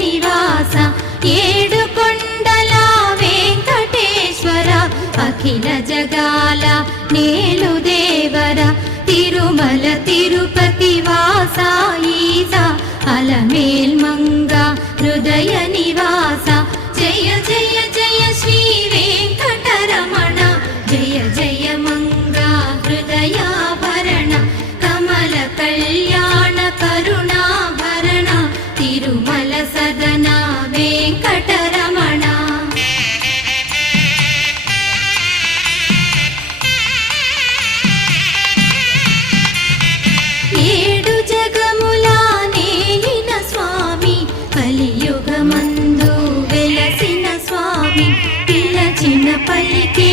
నివాస ఏడుకొండల వెంకటేశ్వర అఖిల జగాల నేలు దేవర తిరుమల తిరుపతి వాస ఈస అలమేల్ మంగ హృదయ నివాస జయ జయ జయ శ్రీ వెంకటరమణ జయ జయ మంగ హృదయాభరణ కమల కళ్యాణ కరుణాభరణ తిరుమల సదన వెంకటరమణ. ఏడు జగముల నేలిన స్వామి కలియుగమందు వెలసిన స్వామి పిలచిన పలికే